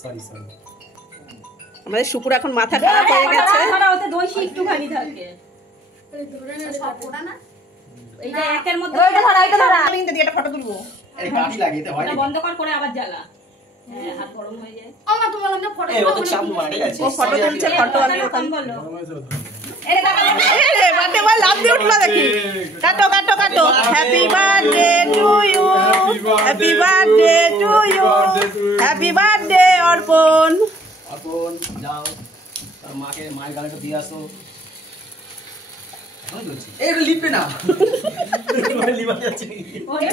Sorry sorry আমাদের শুকুর এখন মাথা খারাপ হয়ে গেছে। ওতে দই একটুখানি থাকে। এইটা একের মধ্যে ওইটা ধরা আমি কিন্তু একটা ফটো তুলবো। এই কাঠি লাগিয়ে হয় এটা বন্ধ কর করে আবার জ্বালা। হ্যাঁ হাত গরম হয়ে যায়। আমার তোমার না ফটো এই ও তো চাপ মারে গেছে ও ফটো তুলছে, ফটো আমি ওখানে বলো। এই বার্থডে বয় লাভ দিয়ে উঠলো দেখি। কাটো কাটো কাটো। Happy birthday to you, happy birthday to you, happy birthday Arpan. Arpan যাও তার মাকে মায়ের গালটা দিয়ে আসো। এই লিপে না লিপা যাচ্ছে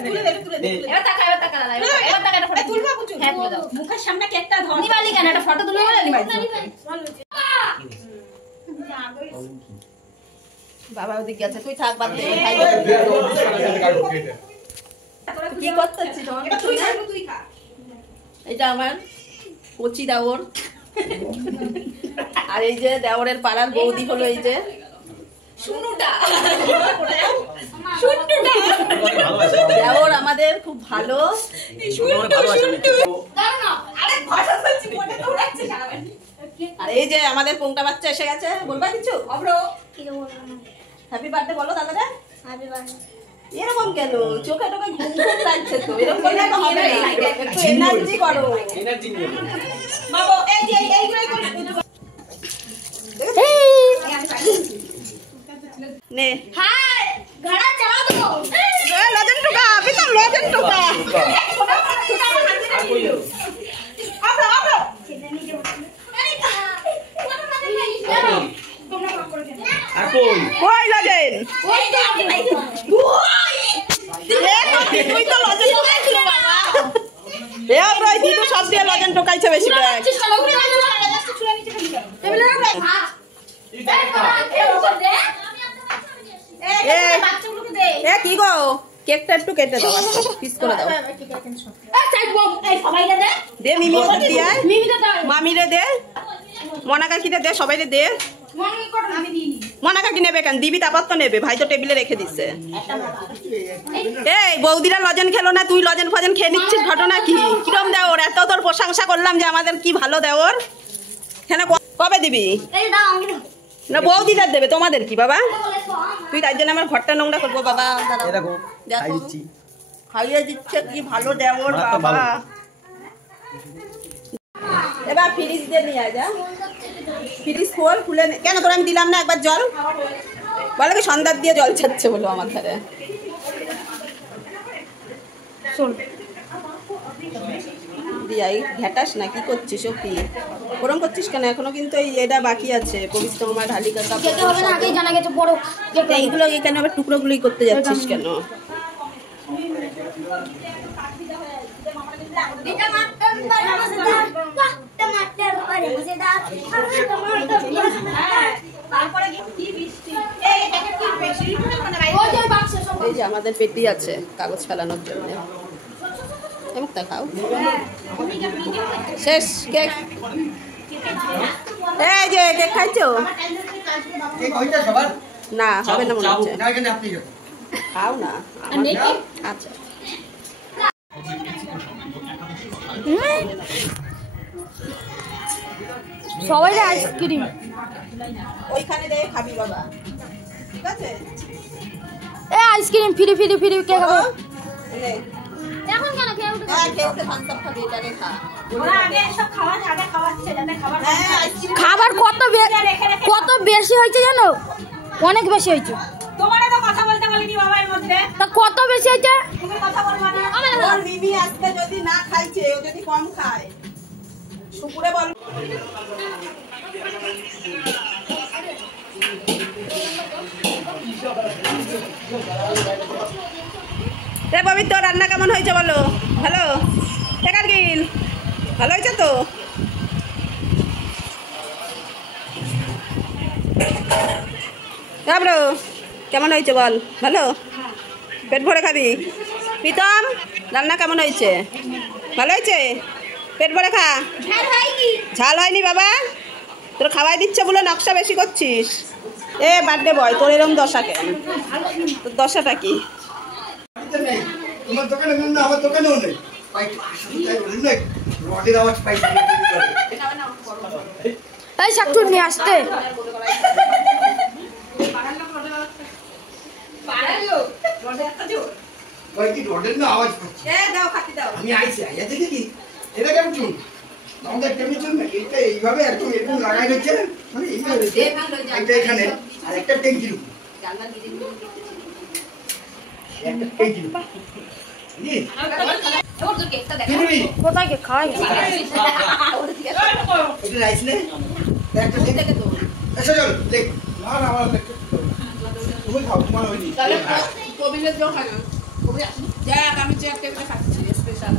তুলে দে তুলে দে। এবার তাকা এবার তাকা না এবার তাকা একটা ফটো তুলবা বুঝু। হ্যাঁ তুলে দাও। মুখের সামনে কেকটা ধর। নিবালি কেন একটা ফটো তুলে বলে নিবালি। বাবা ওদিকে গেছে, তুই থাক বাদ দে। কি করতেছিস? তুই খা। এটা আমার কচি দেওর, আর এই যে দেওরের পাড়ার বৌদি হলো এই যে শুনুটা দেওর আমাদের খুব ভালো। আর এই যে আমাদের পোংটা বাচ্চা এসে গেছে, বলবা কিছু? হ্যাপি বার্থডে বলো দাদারা। এরকম কেন চোখে টোকে ঘুম ঘুম লাগছে তো? এরকম করলে তো হবে না, একটু এনার্জি করো। এনার্জি নিয়ে বাবা এই যে এইগুলাই করে নে हाय घड़ा चला दो লজেন টুকা, अभी तो লজেन টুকা। আর কই কই লজেন? তুই তো লজেন টোকাইছিল বাবা। এ ওই দিদু সব দিয়ে লজেন টোকাইছে বেশি ব্যাগ। এ কি গো, কেকটা একটু কেটে দাও, পিস করে দাও। দে মিমি দিয়ে আয়, মামিরে দে, মনা কাকিরে দে, সবাইরে দে। মনা কাকি নেবে কেন? দিবি তারপর তো নেবে, ভাই তো টেবিলে রেখে দিচ্ছে। এই বৌদিরা লজেন খেলো না, তুই লজেন ফজেন খেয়ে নিচ্ছিস, ঘটনা কি? কিরম দেওর? এত তোর প্রশংসা করলাম যে আমাদের কি ভালো দেওর। হ্যাঁ কবে দিবি? না বৌদিদার দেবে, তোমাদের কি বাবা? তুই তাই জন্য আমার ঘরটা নোংরা করবো বাবা। দেখো দেখো খাই দিচ্ছি, খাইয়ে দিচ্ছে, কি ভালো দেওর বাবা। এবার ফ্রিজ দিয়ে নিয়ে আয়, যা ফ্রিজ খোল, খুলে কেন তোর আমি দিলাম না একবার জল? বলো কি সন্ধ্যার দিয়ে জল ছাড়ছে বলো আমার ধারে। শোন দিয়াই ঘেটাস না, কি করছিস? ও কি গরম করছিস কেন? এখনো কিন্তু এই এটা বাকি আছে, পবিত্র আমার ঢালিকা এইগুলো কেন আবার টুকরোগুলোই করতে যাচ্ছিস কেন? এই যে আমাদের পেটি আছে কাগজ ফেলানোর জন্য। এমুকটা খাও, শেষ কেক। এই যে কেক খাইছো? না হবে না মনে হচ্ছে, খাও না। আচ্ছা সবাই আইসক্রিম ওইখানে দে খাবি বাবা, ঠিক আছে? এ আইসক্রিম ফ্রি ফ্রি ফ্রি কে খাবে? এখন কেন খেয়ে উঠে খেয়ে উঠে থামস আপ খাবি, এটাকে খা। ওরা আগে সব খাওয়াচ্ছে, আগে খাওয়াচ্ছে যাতে খাবার খাবার কত বেশি হয়েছে জানো? অনেক বেশি হয়েছে। তোমারে তো কথা বলতে বলিনি বাবা এর মধ্যে। তা কত বেশি হয়েছে? তুমি কথা বলবা না। ওর মিমি আজকে যদি না খাইছে, ও যদি কম খায়, শুকুরে বল। রে পবিত্র রান্না কেমন হয়েছে বলো? ভালো? গিল ভালো হয়েছে তো? ব্রো কেমন হয়েছে বল? ভালো? পেট ভরে খাবি? প্রীতম রান্না কেমন হয়েছে? ভালো হয়েছে? পেট ভরে খা। ঝাল হয়নি বাবা? তোর খাওয়াই দিচ্ছে বলে নকশা বেশি করছিস। এ বার্থডে বয়, তোর এরকম দশা কেন? তোর দশাটা কি? রডের আওয়াজ পাই এই শাকচুর নিয়ে আসতে রডের না আওয়াজ পাচ্ছি আমি আইছি আইয়া দেখি কি এটা কেমন চুন আমাদের কেমন চুন না এটা এইভাবে একদম এরকম লাগাই রয়েছে মানে এইভাবে এটা এখানে আর একটা ট্যাঙ্কির উপর একটা ট্যাঙ্কির উপর কোথায় কে খাই এটা রাইস নে একটা দেখে তো এসো চল দেখ না না আমার দেখতে তুমি খাও তোমার হয়নি তাহলে কবিলের জল খাই না কবি যাক আমি চেক করে খাচ্ছি স্পেশাল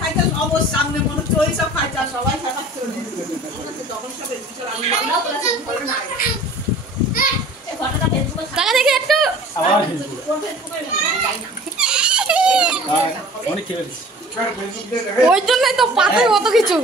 খাইতে অবশ্য সামনে মনে হচ্ছে ওই সব খাইতে সবাই খাচ্ছে তখন সব এসেছিল আমি কাকা দেখি একটু অনেক খেয়ে ওই জন্যই তো পাতে কত কিছু